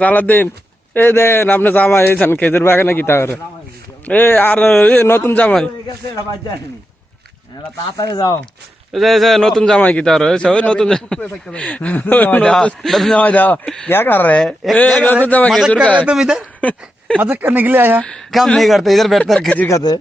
সালাদিন এই দেন আপনার জামাই এইছেন খেজুর বাগানে কি করে আর নতুন জামাই নতুন জামাই কি তার নতুন জামাই দাও क्या कर रहे नतून जामाई मजाक करने के लिए आया काम नहीं करते इधर बैठकर खिचड़ी खाते